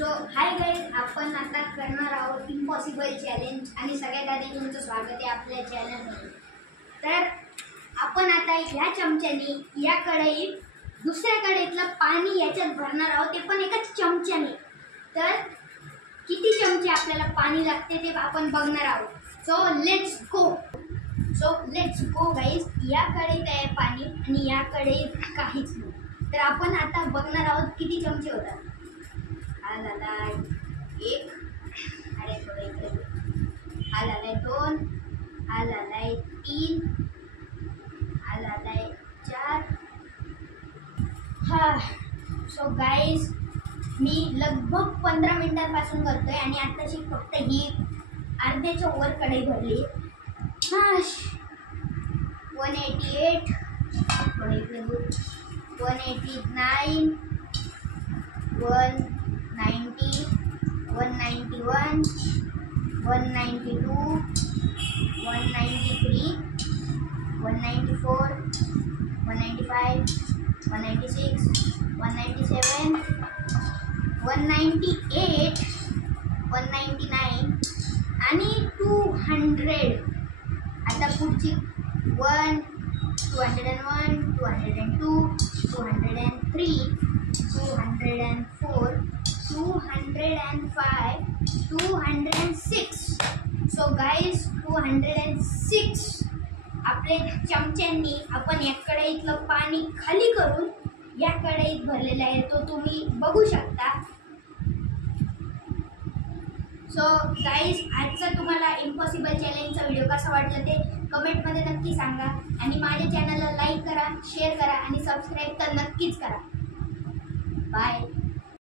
So hi guys, आपण आता करणार आहोत इम्पॉसिबल चॅलेंज आणि सगळ्यात आधी तुमचं स्वागत आहे आपल्या चॅनलमध्ये। तर आपण आता ह्या चमच्याने या कढईत दुसऱ्या कढईतलं पाणी याच्यात भरणार आहोत, ते पण एकाच चमच्याने। तर किती चमचे आपल्याला पाणी लागते ते आपण बघणार आहोत। So let's go guys. या कढईत आहे पाणी आणि या कढईत काहीच नाही। तर आपण आता बघणार आहोत किती चमचे होतात। हा झालाय 1, अरे थोडं इकडे, हा झालाय 2, हा झालाय 3, हा झालाय 4। हा सो गाईज, मी लगभग 15 मिनिटांपासून करतोय आणि आताची फक्त ही अर्ध्याच्या वर कढई भरली। 188, थोडं इकडे 189, 190, 191, 192, 193, 194, 195, 196, 197, 198, 199 आणि 200। आता पुढची 1, 201, 202, 203, 204, 205, 206। सो गाईज 206 आपले चमच्यांनी आपण या कढईतलं पाणी खाली करून या कढईत भरलेला आहे, तो तुम्ही बघू शकता। सो गाईज, आजचा तुम्हाला इम्पॉसिबल चॅलेंजचा व्हिडिओ कसा वाटला ते कमेंटमध्ये नक्की सांगा आणि माझ्या चॅनलला लाईक करा, शेअर करा आणि सबस्क्राईब तर नक्कीच करा। बाय।